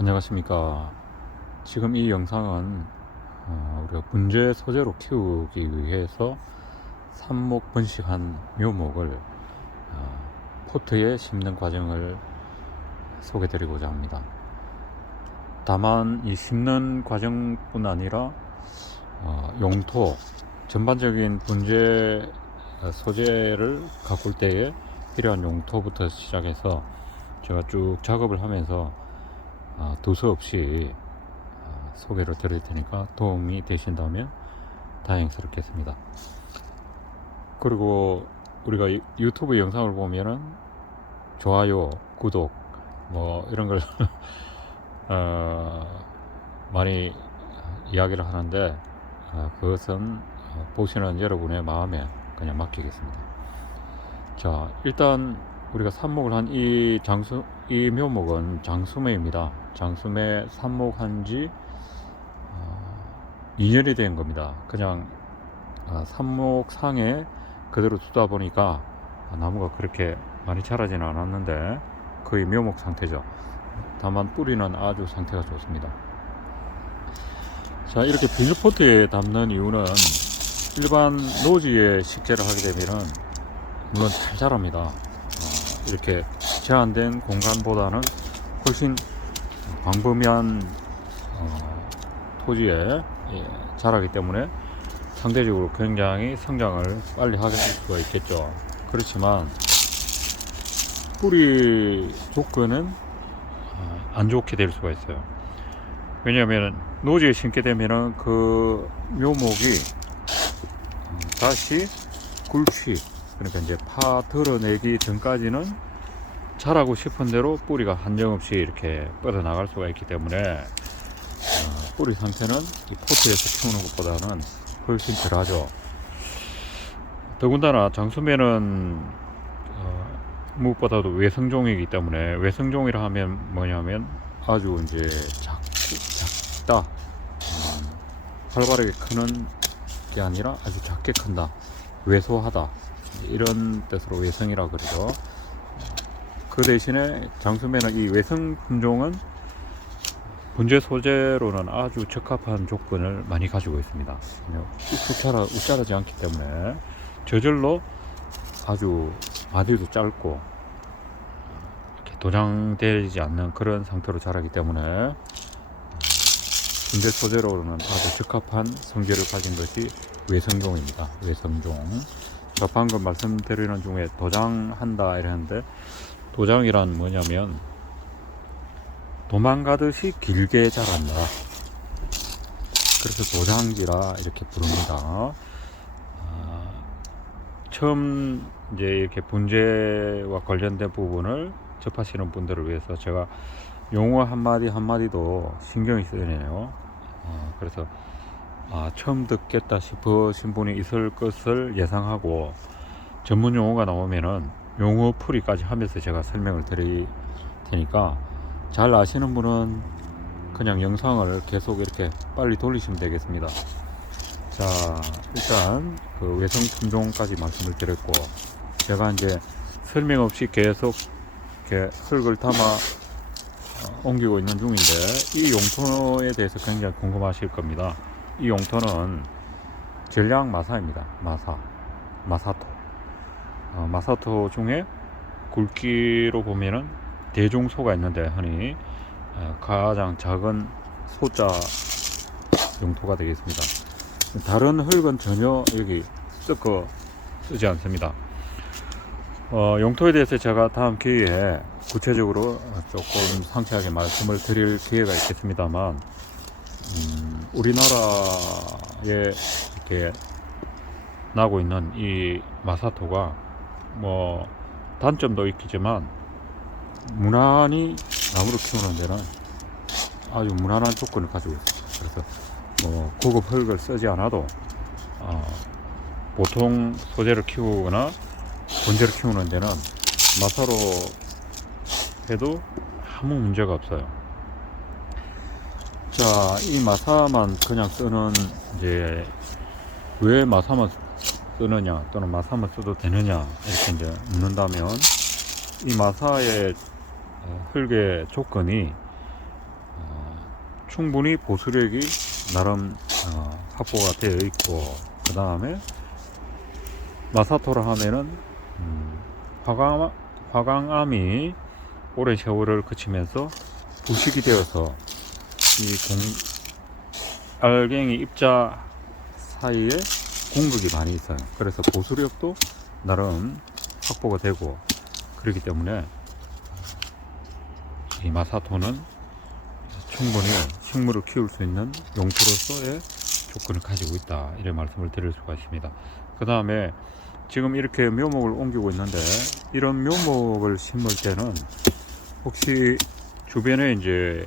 안녕하십니까. 지금 이 영상은 우리가 분재 소재로 키우기 위해서 삽목 번식한 묘목을 포트에 심는 과정을 소개해 드리고자 합니다. 다만 이 심는 과정뿐 아니라 용토, 전반적인 분재 소재를 가꿀 때에 필요한 용토부터 시작해서 제가 쭉 작업을 하면서 두서없이 소개를 드릴 테니까 도움이 되신다면 다행스럽겠습니다. 그리고 우리가 유튜브 영상을 보면은 좋아요, 구독 뭐 이런 걸 많이 이야기를 하는데 그것은 보시는 여러분의 마음에 그냥 맡기겠습니다. 자, 일단 우리가 삽목을 한 이 묘목은 장수매입니다. 장수매 삽목한 지 2년이 된 겁니다. 그냥 삽목상에 그대로 두다 보니까 나무가 그렇게 많이 자라지는 않았는데 거의 묘목 상태죠. 다만 뿌리는 아주 상태가 좋습니다. 자, 이렇게 비닐포트에 담는 이유는 일반 노지에 식재를 하게 되면은 물론 잘 자랍니다. 이렇게 제한된 공간보다는 훨씬 광범위한 토지에 자라기 때문에 상대적으로 굉장히 성장을 빨리 하게 될 수가 있겠죠. 그렇지만 뿌리 조건은 안 좋게 될 수가 있어요. 왜냐하면 노지에 심게 되면은 그 묘목이 다시 굴취, 그러니까 이제 파 드러내기 전까지는 자라고 싶은 대로 뿌리가 한정없이 이렇게 뻗어 나갈 수가 있기 때문에 뿌리 상태는 이 포트에서 키우는 것보다는 훨씬 덜하죠. 더군다나 장수매는 무엇보다도 외성종이기 때문에, 외성종이라 하면 뭐냐면 아주 이제 작다, 활발하게 크는 게 아니라 아주 작게 큰다, 왜소하다, 이런 뜻으로 외성이라 그러죠. 그 대신에 장수매는 이 외성 품종은 분재 소재로는 아주 적합한 조건을 많이 가지고 있습니다. 뚝뚝 자라지 않기 때문에 저절로 아주 마디도 짧고 이렇게 도장되지 않는 그런 상태로 자라기 때문에 분재 소재로는 아주 적합한 성질을 가진 것이 외성종입니다. 외성종. 방금 말씀드리는 중에 도장한다 이랬는데, 도장이란 뭐냐면 도망가듯이 길게 자란다, 그래서 도장지라 이렇게 부릅니다. 처음 이제 이렇게 분재와 관련된 부분을 접하시는 분들을 위해서 제가 용어 한마디 한마디도 신경이 쓰이네요. 그래서 처음 듣겠다 싶으신 분이 있을 것을 예상하고, 전문 용어가 나오면은 용어 풀이까지 하면서 제가 설명을 드릴 테니까 잘 아시는 분은 그냥 영상을 계속 이렇게 빨리 돌리시면 되겠습니다. 자, 일단 그 외성 품종까지 말씀을 드렸고, 제가 이제 설명 없이 계속 이렇게 흙을 담아 옮기고 있는 중인데, 이 용토에 대해서 굉장히 궁금하실 겁니다. 이 용토는 전량 마사입니다. 마사토. 마사토 중에 굵기로 보면은 대중소가 있는데, 흔히 가장 작은 소자 용토가 되겠습니다. 다른 흙은 전혀 여기 섞어 쓰지 않습니다. 용토에 대해서 제가 다음 기회에 구체적으로 조금 상세하게 말씀을 드릴 기회가 있겠습니다만, 우리나라에 이렇게 나고 있는 이 마사토가 뭐 단점도 있겠지만 무난히 나무를 키우는 데는 아주 무난한 조건을 가지고 있습니다. 그래서 뭐 고급 흙을 쓰지 않아도 보통 소재를 키우거나 분재를 키우는 데는 마사로 해도 아무 문제가 없어요. 자, 이 마사만 그냥 쓰는, 이제 왜 마사만 쓰느냐 또는 마사만 써도 되느냐 이렇게 이제 묻는다면, 이 마사의 흙의 조건이 충분히 보수력이 나름 확보가 되어 있고, 그 다음에 마사토라 하면은 화강암이 오랜 세월을 거치면서 부식이 되어서 이 알갱이 입자 사이에 공극이 많이 있어요. 그래서 보수력도 나름 확보가 되고, 그렇기 때문에 이 마사토는 충분히 식물을 키울 수 있는 용토로서의 조건을 가지고 있다, 이런 말씀을 드릴 수가 있습니다. 그 다음에 지금 이렇게 묘목을 옮기고 있는데, 이런 묘목을 심을 때는 혹시 주변에 이제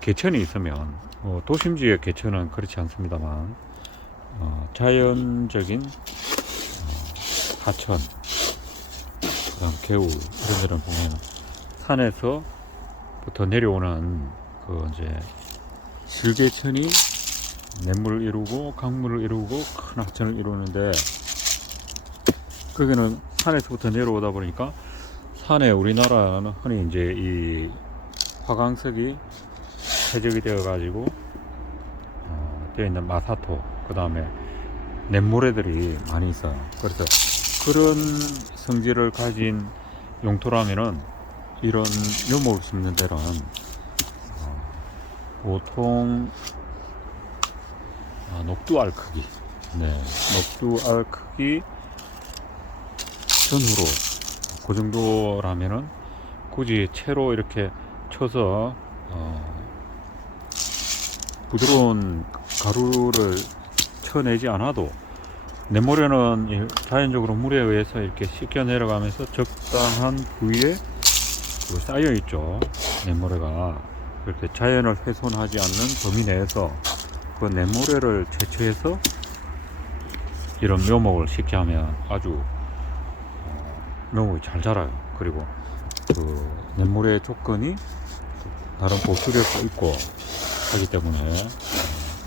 개천이 있으면, 도심지의 개천은 그렇지 않습니다만, 자연적인 하천, 그다음 개울, 이런 데는 보면 산에서부터 내려오는 그 이제 실개천이 냇물을 이루고 강물을 이루고 큰 하천을 이루는데, 거기는 산에서부터 내려오다 보니까 산에 우리나라는 흔히 이제 이 화강석이 퇴적이 되어 가지고 되어 있는 마사토, 그 다음에 냇모래들이 많이 있어요. 그래서 그런 성질을 가진 용토라면은 이런 묘목을 심는 데는 보통 녹두알 크기, 녹두알 크기 전후로 그 정도라면은 굳이 채로 이렇게 쳐서 부드러운 가루를 쳐내지 않아도, 냇모래는 자연적으로 물에 의해서 이렇게 씻겨 내려가면서 적당한 부위에 쌓여 있죠. 냇모래가 그렇게 자연을 훼손하지 않는 범위 내에서 그 냇모래를 채취해서 이런 묘목을 심게 하면 아주 묘목이 잘 자라요. 그리고 그 냇모래 조건이 나름 보수력도 있고 하기 때문에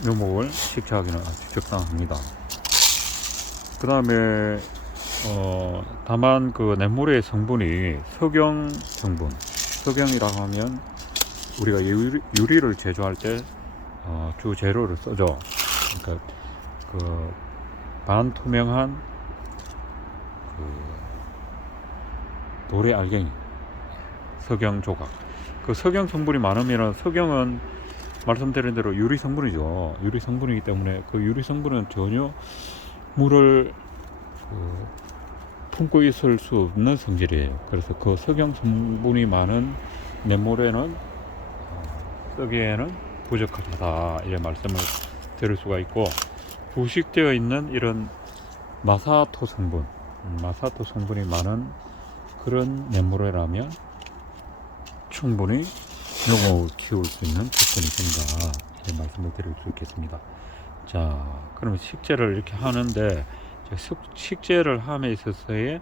묘목을 식재하기는 아주 적당합니다. 그 다음에 다만 그 냇모래의 성분이 석영 성분, 석영이라고 하면 우리가 유리를 제조할 때 주 재료를 써죠. 그러니까 그 반투명한 그 돌의 알갱이, 석영 조각, 그 석영 성분이 많으면, 석영은 말씀드린 대로 유리 성분이죠. 유리 성분이기 때문에 그 유리 성분은 전혀 물을 품고 있을 수 없는 성질이에요. 그래서 그 석영 성분이 많은 냇모래는 쓰기에는 부적합하다, 이런 말씀을 드릴 수가 있고, 부식되어 있는 이런 마사토 성분이 많은 그런 냇모래라면 충분히 묘목을 키울 수 있는 조건이 된다, 이런 말씀을 드릴 수 있겠습니다. 자, 그러면 식재를 이렇게 하는데, 식재를 함에 있어서의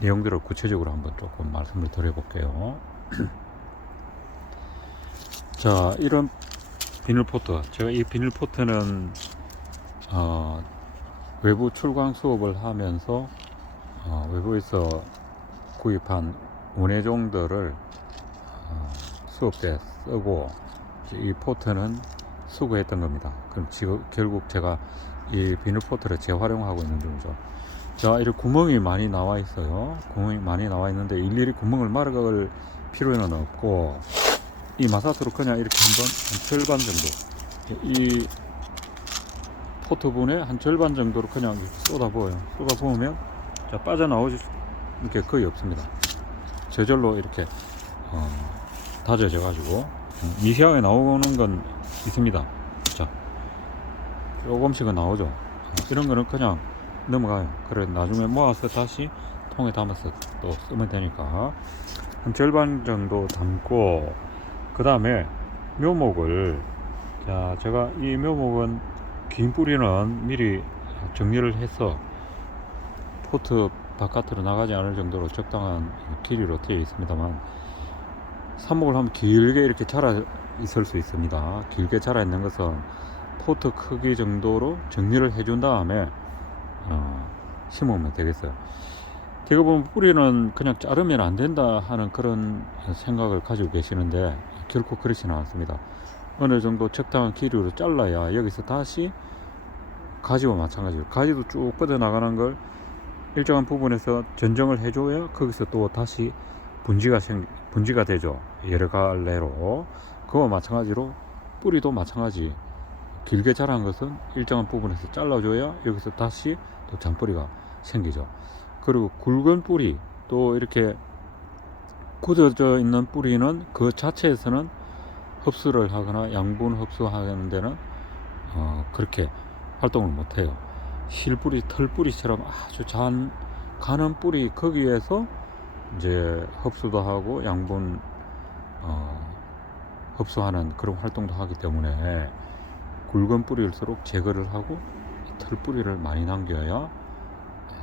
내용들을 구체적으로 한번 조금 말씀을 드려볼게요. 자, 이런 비닐포트, 제가 이 비닐포트는 외부 출강 수업을 하면서 외부에서 구입한 원예종들을 수업 때 쓰고, 이 포트는 수거했던 겁니다. 그럼 지금 결국 제가 이 비닐포트를 재활용하고 있는 중이죠. 자, 이렇게 구멍이 많이 나와 있어요. 구멍이 많이 나와 있는데 일일이 구멍을 막을 필요는 없고, 이 마사토로 그냥 이렇게 한번 한 절반 정도, 이 포트분의 한 절반 정도로 그냥 쏟아부어요. 쏟아부으면 자, 빠져나오지 게 거의 없습니다. 저절로 이렇게 다져져 가지고 미세하게 나오는 건 있습니다. 자, 조금씩은 나오죠. 이런 거는 그냥 넘어가요. 그래 나중에 모아서 다시 통에 담아서 또 쓰면 되니까 한 절반 정도 담고, 그 다음에 묘목을, 자, 제가 이 묘목은 긴 뿌리는 미리 정리를 해서 포트 바깥으로 나가지 않을 정도로 적당한 길이로 되어 있습니다만, 삽목을 하면 길게 이렇게 자라 있을 수 있습니다. 길게 자라 있는 것은 포트 크기 정도로 정리를 해준 다음에 심으면 되겠어요. 대부분 뿌리는 그냥 자르면 안 된다 하는 그런 생각을 가지고 계시는데, 결코 그렇지는 않습니다. 어느 정도 적당한 길이로 잘라야 여기서 다시 가지와 마찬가지로 가지도 쭉 뻗어 나가는 걸 일정한 부분에서 전정을 해줘야 거기서 또 다시 분지가 되죠. 여러 갈래로. 그와 마찬가지로 뿌리도 마찬가지. 길게 자란 것은 일정한 부분에서 잘라줘야 여기서 다시 또 잔뿌리가 생기죠. 그리고 굵은 뿌리, 또 이렇게 굳어져 있는 뿌리는 그 자체에서는 흡수를 하거나 양분 흡수하는 데는 그렇게 활동을 못해요. 실뿌리, 털뿌리처럼 아주 가는 뿌리, 거기에서 이제 흡수도 하고 양분 흡수하는 그런 활동도 하기 때문에 굵은 뿌리일수록 제거를 하고 털뿌리를 많이 남겨야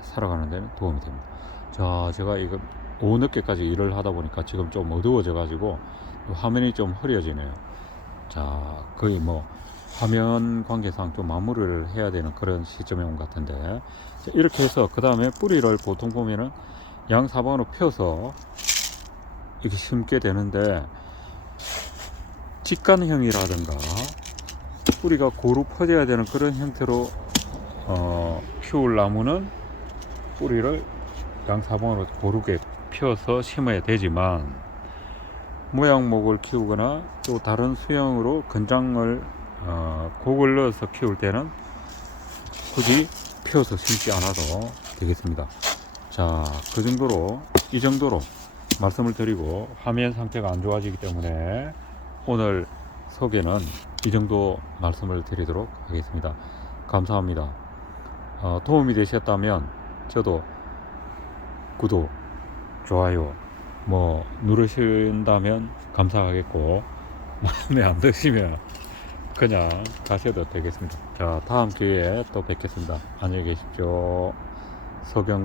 살아가는 데는 도움이 됩니다. 자, 제가 이거 오후 늦게까지 일을 하다 보니까 지금 좀 어두워져 가지고 화면이 좀 흐려지네요. 자, 거의 뭐 화면 관계상 좀 마무리를 해야 되는 그런 시점에 온 것 같은데, 자, 이렇게 해서 그 다음에 뿌리를 보통 보면은 양사방으로 펴서 이렇게 심게 되는데, 직간형이라든가 뿌리가 고루 퍼져야 되는 그런 형태로 키울 나무는 뿌리를 양사방으로 고르게 펴서 심어야 되지만, 모양목을 키우거나 또 다른 수형으로 건장을 곡을 넣어서 키울 때는 굳이 펴서 심지 않아도 되겠습니다. 자, 그 정도로, 이 정도로 말씀을 드리고, 화면 상태가 안 좋아지기 때문에 오늘 소개는 이 정도 말씀을 드리도록 하겠습니다. 감사합니다. 도움이 되셨다면 저도 구독, 좋아요 뭐 누르신다면 감사하겠고, 마음에 안 드시면 그냥 가셔도 되겠습니다. 자, 다음 기회에 또 뵙겠습니다. 안녕히 계십시오. 서경